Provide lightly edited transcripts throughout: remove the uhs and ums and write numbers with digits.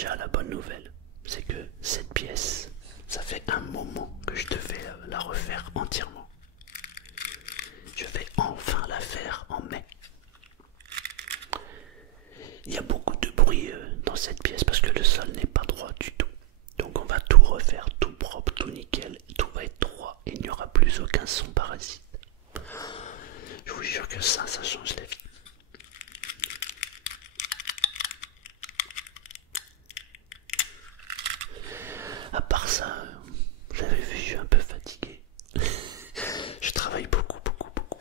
déjà la bonne nouvelle, c'est que cette pièce, ça fait un moment que je devais la refaire entièrement. Je vais enfin la faire en mai. Il y a beaucoup de bruit dans cette pièce parce que le sol n'est pas droit du tout. Donc on va tout refaire, tout propre, tout nickel, tout va être droit et il n'y aura plus aucun son parasite. Je vous jure que ça change la vie. À part ça, vous avez vu, je suis un peu fatigué. Je travaille beaucoup, beaucoup, beaucoup.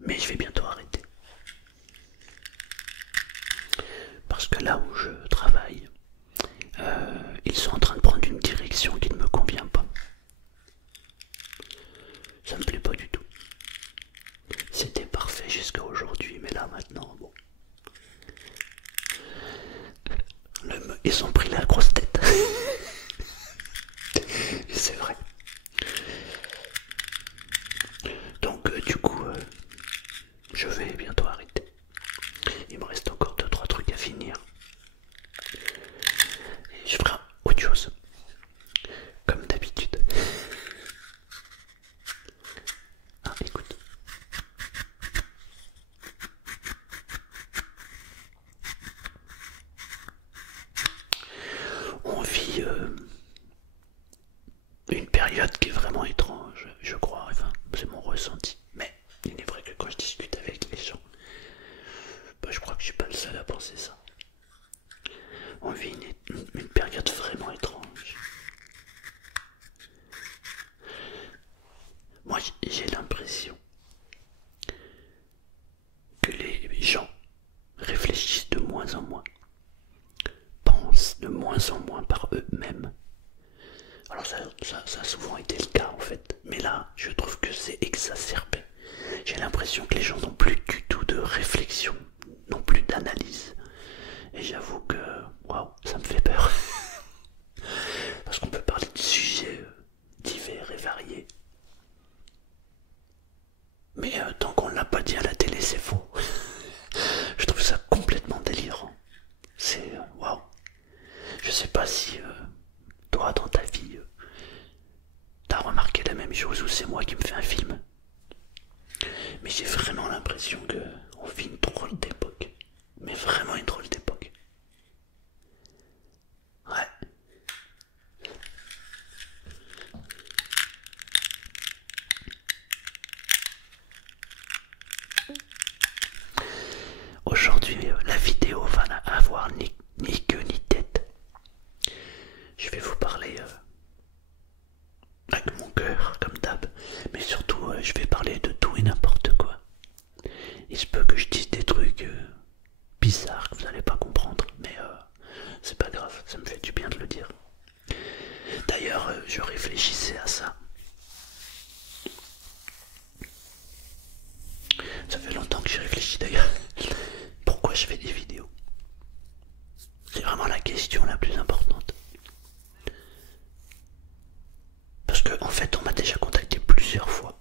Mais je vais bientôt arrêter. Parce que là où je travaille, ils sont en train de prendre une direction qui ne me convient pas. Ça me plaît pas du tout. C'était parfait jusqu'à aujourd'hui, mais là maintenant, bon. Ils ont pris la grosse tête. Et c'est vrai. Donc du coup, je vais bientôt arrêter. Il me reste encore 2-3 trucs à finir. Et je ferai autre chose. Comme d'habitude. Ah, écoute. On vit une période qui est vraiment étrange, je crois. Enfin, c'est mon ressenti. Mais il est vrai que quand je discute avec les gens, bah, je crois que je suis pas le seul à penser ça. On vit une période vraiment étrange. Moi, j'ai l'impression que les gens réfléchissent de moins en moins, pensent de moins en moins par eux-mêmes. Alors ça a souvent été le cas en fait, mais là, je trouve que c'est exacerbé. J'ai l'impression que les gens n'ont plus du tout de réflexion, non plus d'analyse. Et j'avoue que, waouh, ça me fait peur. Parce qu'on peut parler de sujets divers et variés. Mais tant qu'on ne l'a pas dit à la télé, c'est faux. Je trouve ça complètement délirant. C'est waouh. Je sais pas si toi, dans ta vie, t'as remarqué la même chose ou c'est moi qui me fais un film. Mais j'ai vraiment l'impression que on vit une drôle d'époque. Mais vraiment une drôle d'époque. Ouais. Aujourd'hui, la vidéo va avoir ni queue ni tête. Je vais vous parler avec mon cœur, comme d'hab, mais surtout, je vais parler de tout et n'importe quoi. Il se peut que je dise des trucs bizarres que vous n'allez pas comprendre, mais c'est pas grave, ça me fait du bien de le dire. D'ailleurs, je réfléchissais à ça. Ça fait longtemps que j'y réfléchis d'ailleurs. Pourquoi je fais des vidéos? C'est vraiment la question la plus importante. Parce que en fait, on m'a déjà contacté plusieurs fois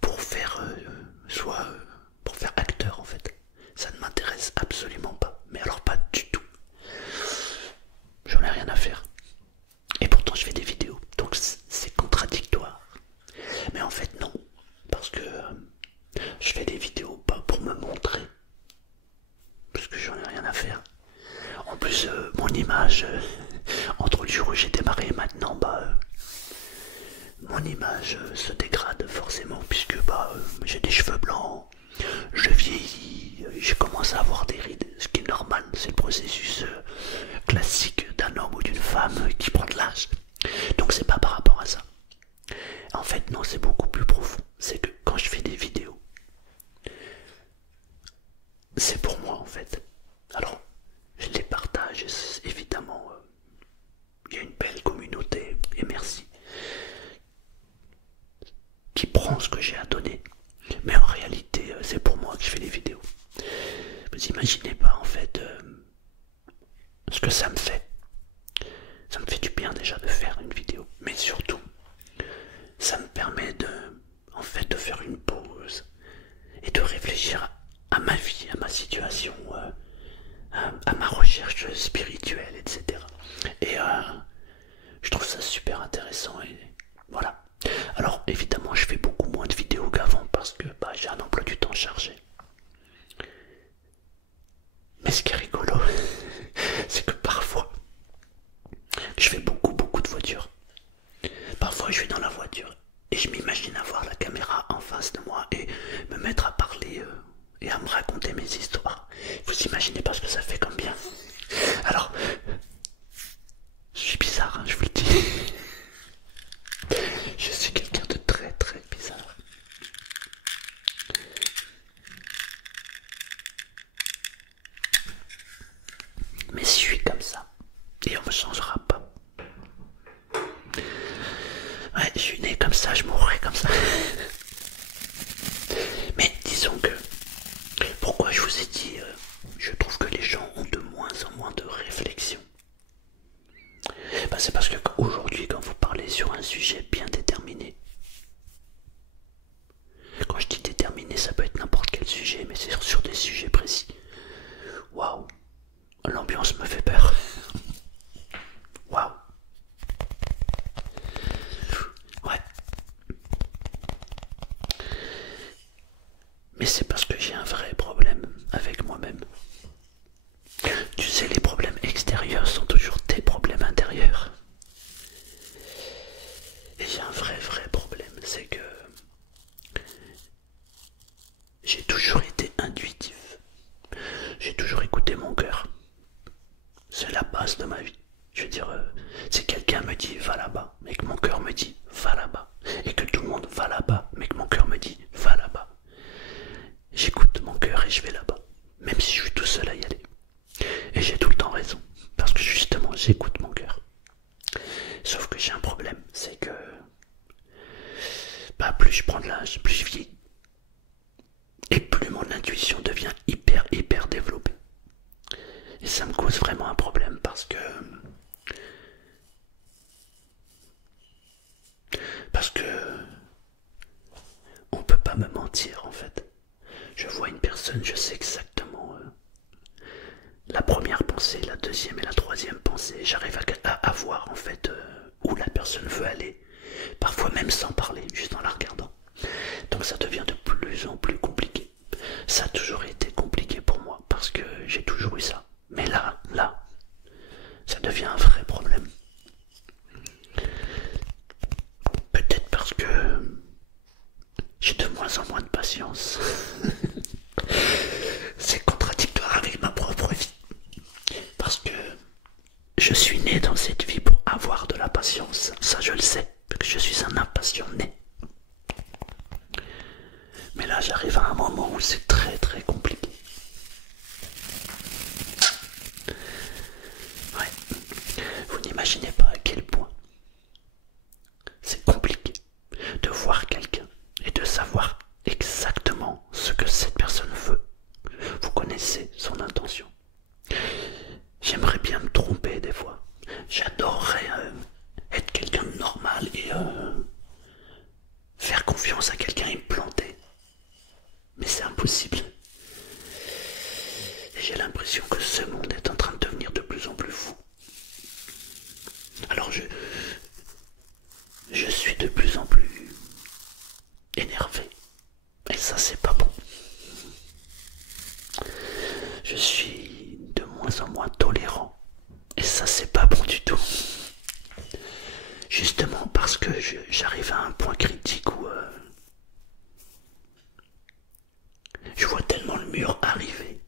pour faire pour faire acteur en fait. Ça ne m'intéresse absolument pas. Mais alors pas du tout. J'en ai rien à faire. Et pourtant je fais des vidéos. Donc c'est contradictoire. Mais en fait non. Parce que je fais des vidéos pas pour me montrer. Parce que j'en ai rien à faire. En plus mon image entre le jour où j'ai démarré et maintenant, mon image se dégrade forcément puisque j'ai des cheveux blancs, je vieillis, j'ai commencé à avoir des rides, ce qui est normal, c'est le processus classique d'un homme ou d'une femme qui prend de l'âge. Donc c'est pas par rapport à ça. En fait non, c'est beaucoup plus profond. C'est que quand je fais des vidéos, c'est pour moi en fait. Alors je les partage évidemment. Il y a une belle communauté et merci qui prend ce que j'ai à donner, mais en réalité c'est pour moi que je fais les vidéos. Vous imaginez pas en fait ce que ça me fait. Ça me fait du bien déjà de faire une vidéo, mais surtout ça me permet de faire une pause et de réfléchir à ma vie, à ma situation, à ma recherche spirituelle, etc. Et je trouve ça super intéressant et voilà. Alors évidemment je fais beaucoup moins de vidéos qu'avant parce que bah, j'ai un emploi du temps chargé. Mais ce qui est rigolo, c'est que parfois, je fais beaucoup de voitures. Parfois je suis dans la voiture et je m'imagine avoir la caméra en face de moi et me mettre à parler et à me raconter mes histoires. Vous imaginez pas ce que ça fait comme bien. Alors, je suis bizarre, hein, je vous le dis. Je suis quelqu'un de très bizarre. Mais je suis comme ça et on me changera pas. Ouais, je suis né comme ça, je mourrai comme ça. Mais disons que, pourquoi je vous ai dit, je trouve que les gens ont de moins en moins de réflexion. Bah, c'est parce que aujourd'hui, quand vous parlez sur un sujet bien déterminé, quand je dis déterminé, ça peut être n'importe quel sujet, mais c'est sur des sujets précis. Waouh, l'ambiance me fait peur. Waouh. Ouais. Mais c'est parce que j'ai un vrai problème avec moi-même. Tu sais, les problèmes extérieurs sont toujours tes problèmes intérieurs. Et j'ai un vrai problème, c'est que j'ai toujours été intuitif. J'ai toujours écouté mon cœur. C'est la base de ma vie. Je veux dire, si quelqu'un me dit va là-bas, mais que mon cœur me dit va là-bas, et que tout le monde va là-bas, mais que mon cœur me dit va là-bas, j'écoute mon cœur et je vais là-bas, même si je suis tout seul à y aller. Et j'ai tout le temps raison, parce que justement j'écoute mon cœur. Sauf que j'ai un problème, c'est que bah, plus je prends de l'âge, plus je vieillis, et plus mon intuition devient hyper développée. Et ça me cause vraiment un problème parce que on peut pas me mentir en fait. Je vois une personne, je sais exactement la première pensée, la deuxième et la troisième pensée. J'arrive à voir en fait où la personne veut aller. Parfois même sans parler, juste en la regardant. Donc ça devient de plus en plus compliqué. Ça a toujours été compliqué pour moi parce que j'ai toujours eu ça. Mais là, ça devient un vrai problème. Peut-être parce que j'ai de moins en moins de patience. C'est contradictoire avec ma propre vie. Parce que je suis né dans cette vie pour avoir de la patience. Ça je le sais, parce que je suis un impatient né. Mais là j'arrive à un moment où c'est très compliqué. Ouais. Vous n'imaginez pas à quel point c'est compliqué de voir quelqu'un et de savoir exactement ce que cette personne veut. Vous connaissez son intention. J'aimerais bien me tromper des fois. J'adorerais être quelqu'un de normal et faire confiance à quelqu'un et me planter. Mais c'est impossible. Et j'ai l'impression que ce monde est en train de devenir de plus en plus fou. Alors je suis de plus en plus énervé. Et ça c'est pas bon. Je suis de moins en moins tolérant. Et ça c'est pas bon du tout. Justement parce que j'arrive à un point critique où je vois tellement le mur arriver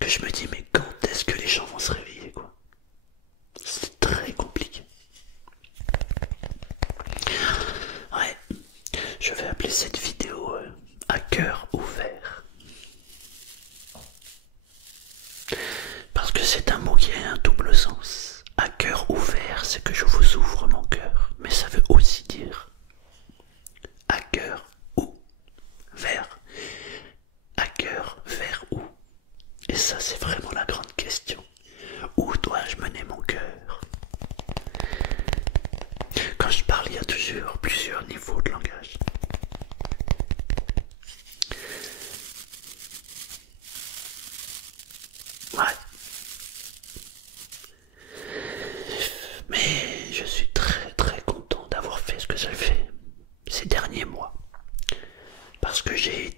que je me dis mais quand est-ce que les gens vont se réveiller quoi. C'est très compliqué. Ouais, je vais appeler cette vidéo à cœur ouvert. Parce que c'est un mot qui a un double sens. À cœur ouvert, c'est que je vous ouvre mon cœur. Mais ça veut aussi dire à cœur ou vers. À cœur vers où. Et ça c'est vraiment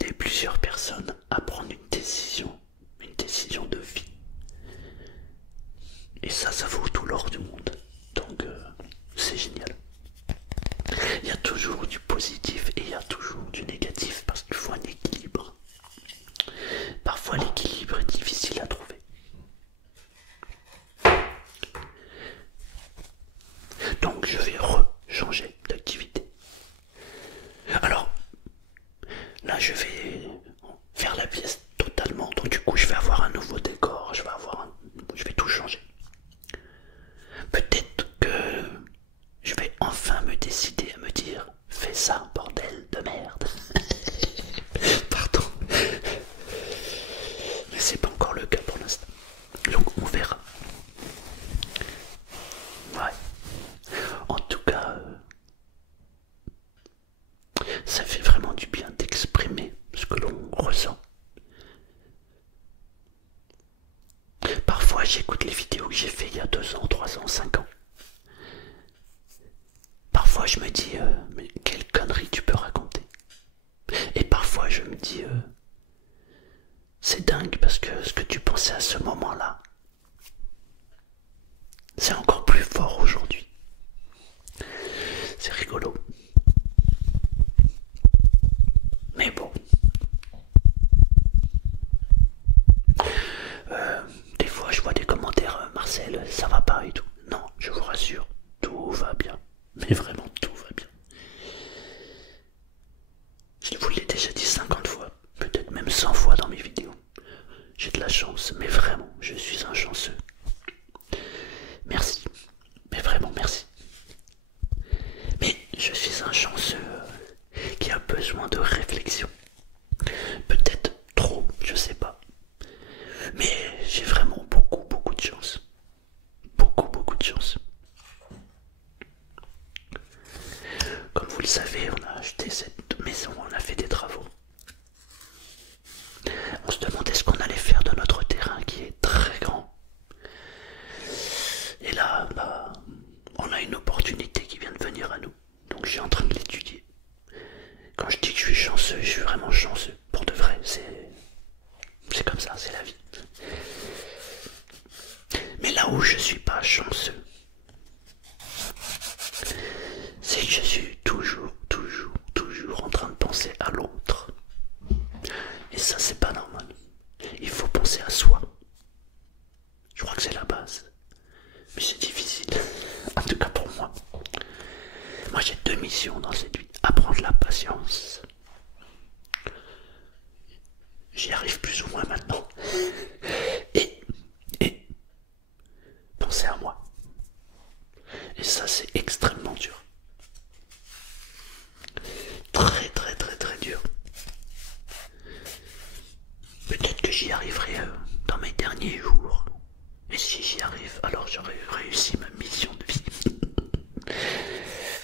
aider plusieurs personnes à prendre une décision de vie. Et ça vaut tout l'or du monde. Donc c'est génial. Il y a toujours du positif et il y a toujours du négatif parce qu'il faut un équilibre. Parfois l'équilibre est difficile à trouver. Donc je vais changer d'activité. Alors là je vais faire la pièce totalement. Donc du coup je vais avoir un nouveau décor, je vais tout changer. Peut-être que je vais enfin me décider à me dire fais ça bordel de merde. Pardon. Mais c'est pas encore le cas pour l'instant. Donc on verra. Ouais. En tout cas, ça fait vraiment du bien d'exprimer ce que l'on ressent. Parfois j'écoute les vidéos que j'ai fait il y a 2 ans, 3 ans, 5 ans. Parfois je me dis mais quelle connerie tu peux raconter. Et parfois je me dis c'est dingue parce que ce que tu pensais à ce moment-là, c'est encore plus fort aujourd'hui. C'est rigolo. Mais bon. Des fois je vois des commentaires Marcel, ça va pas et tout. Non, je vous rassure, tout va bien. Mais vraiment tout va bien. Je vous l'ai déjà dit 50 fois, peut-être même 100 fois dans mes vidéos. J'ai de la chance, mais vraiment, je suis un chanceux. Merci, mais vraiment merci. Mais je suis un chanceux qui a besoin de réflexion. Peut-être trop, je sais pas. Mais j'ai vraiment beaucoup de chance. Beaucoup de chance. Comme vous le savez, on a acheté cette maison, on a fait des travaux. On se demandait ce qu'on allait faire de notre terrain qui est très grand. Et là, on a une opportunité qui vient de venir à nous. Donc je suis en train de l'étudier. Quand je dis que je suis chanceux, je suis vraiment chanceux. Pour de vrai, c'est comme ça, c'est la vie. Mais là où je suis pas chanceux, c'est que je suis toujours en train de penser à l'autre. Et ça, c'est pas normal. Il faut penser à soi. Je crois que c'est la base. Mais c'est difficile. En tout cas pour moi. Moi, j'ai 2 missions dans cette vie. Apprendre la patience. J'y arrive plus ou moins maintenant. Et penser à moi. Et ça, c'est extrêmement dur. Très dur. Peut-être que j'y arriverai dans mes derniers jours. Et si j'y arrive, alors j'aurai réussi ma mission de vie.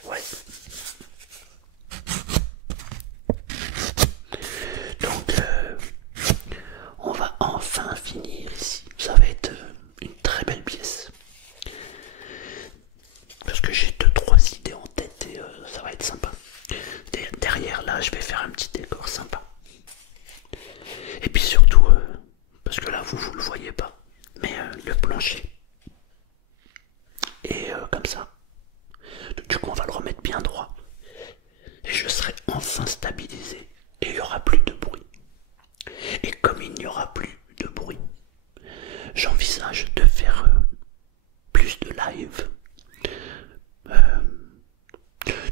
Ouais. Donc, on va enfin finir ici. Ça va être une très belle pièce. Parce que j'ai 2-3 idées en tête et ça va être sympa. Derrière là, je vais faire un petit décor sympa. Et puis surtout, parce que là vous le voyez pas, mais le plancher. Et comme ça. Du coup on va le remettre bien droit. Et je serai enfin stabilisé. Et il n'y aura plus de bruit. Et comme il n'y aura plus de bruit, j'envisage de faire plus de live.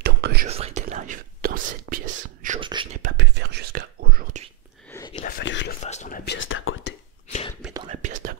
Donc je ferai des lives dans cette pièce, chose que je n'ai pas pu faire jusqu'à aujourd'hui. Il a fallu que je le fasse dans la pièce d'à côté. Mais dans la pièce d'à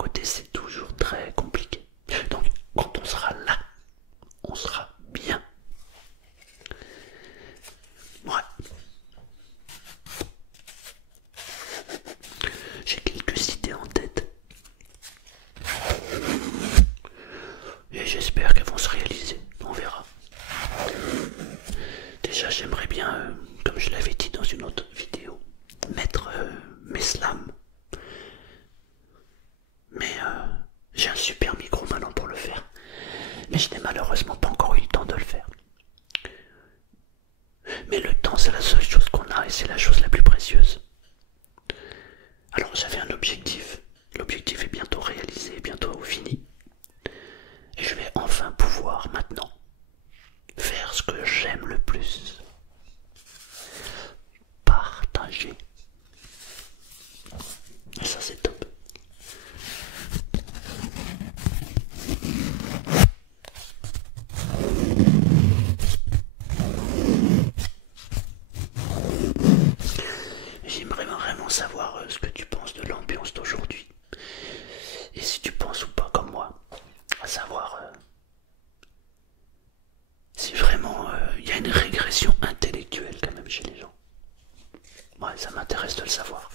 m'intéresse de le savoir.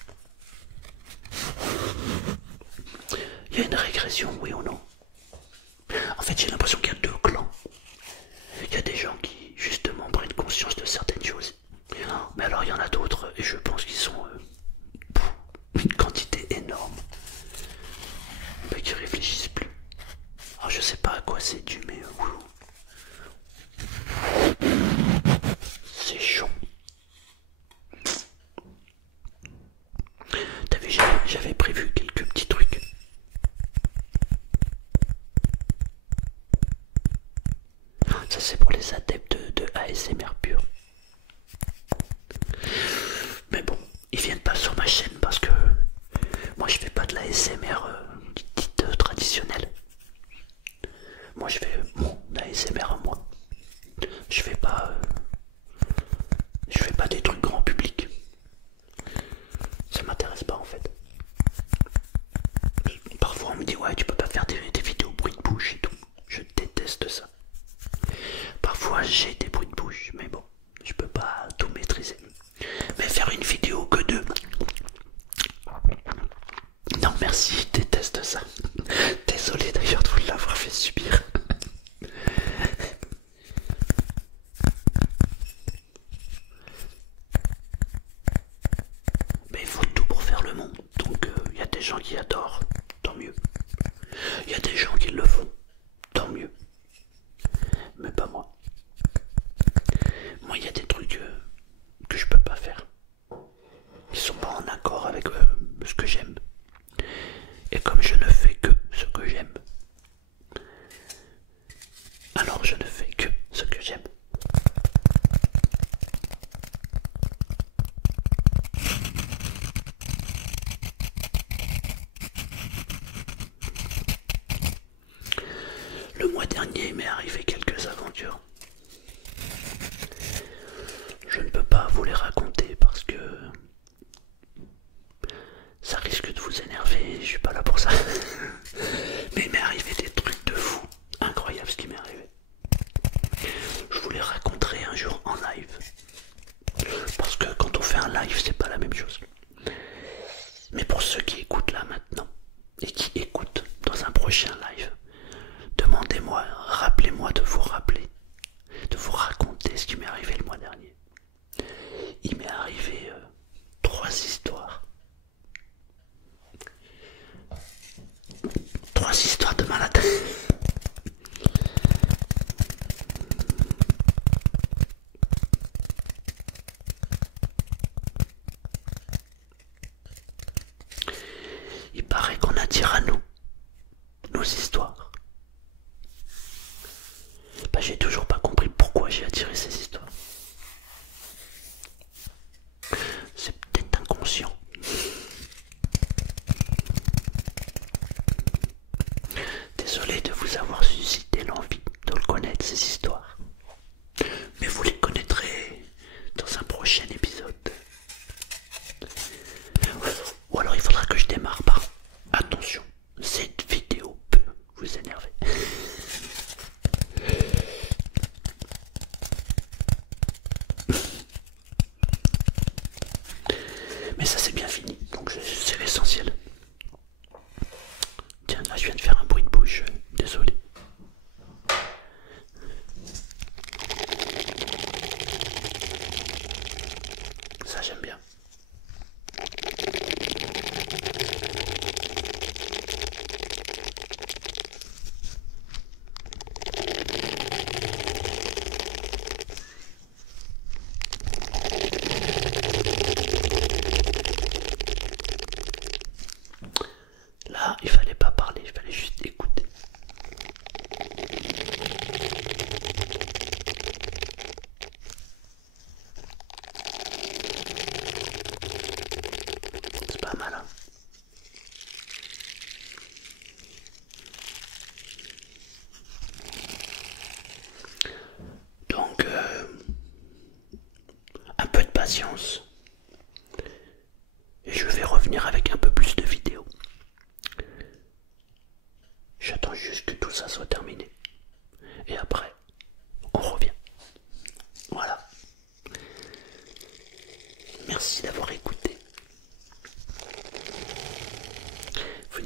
Il y a une régression, oui ou non? En fait, j'ai l'impression qu'il y a deux clans. Il y a des gens qui, justement, prennent conscience de certaines choses. Mais alors, il y en a d'autres, et je pense qu'ils sont une quantité énorme, mais qui réfléchissent plus. Alors, je sais pas à quoi c'est dû, mais c'est chaud. T'as vu, j'avais prévu quelques petits trucs. Ça, c'est pour les adeptes de ASMR pur. Mais bon, ils viennent pas sur ma chaîne parce que moi je fais pas de la ASMR dite traditionnelle. Moi je fais mon ASMR à moi. Je fais pas des trucs grand public. Ça m'intéresse pas en fait. Parfois on me dit ouais tu peux pas faire des vidéos bruit de bouche et tout. Je déteste ça. Parfois j'ai des bruits de bouche, mais bon, je peux pas tout maîtriser. Mais faire une vidéo que de... Non merci, je déteste ça. Désolé d'ailleurs de vous l'avoir fait subir. Mais il faut tout pour faire le monde. Donc il y a des gens qui adorent, tant mieux. Il y a des gens qui le font, tant mieux. Mais pas moi. Moi il y a des trucs que je peux pas faire. Ils sont pas en accord avec ce que j'aime. Et comme je ne fais que ce que j'aime, alors je ne fais que ce que j'aime. Le mois dernier, il m'est arrivé quelques aventures. Je ne peux pas vous les raconter parce que ça risque de vous énerver, je suis pas là pour ça. Mais il m'est arrivé des trucs de fou, incroyable ce qui m'est arrivé. Je vous les raconterai un jour en live. Parce que quand on fait un live, c'est pas la même chose. Mais pour ceux qui écoutent là maintenant, et qui écoutent dans un prochain live, demandez-moi, rappelez-moi de vous rappeler, de vous raconter ce qui m'est arrivé le mois dernier. Il m'est arrivé 3 histoires. 3 histoires de malade. Il paraît qu'on attire à nous nos histoires. Bah, j'ai toujours pas compris pourquoi j'ai attiré ces histoires. C'est peut-être inconscient. Désolé de vous avoir suscité l'envie de le connaître, ces histoires. Mais vous les connaîtrez dans un prochain épisode. Ou alors il faudra que je démarre par attention, cette vidéo peut vous énerver. Mais ça c'est bien fini, donc c'est l'essentiel. Tiens, là je viens de faire un bruit de bouche, désolé.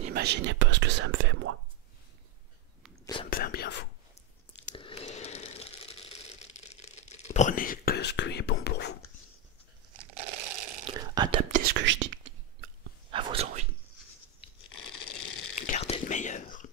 n'imaginez pas ce que ça me fait moi. Ça me fait un bien fou. Prenez que ce qui est bon pour vous. Adaptez ce que je dis à vos envies. Gardez le meilleur.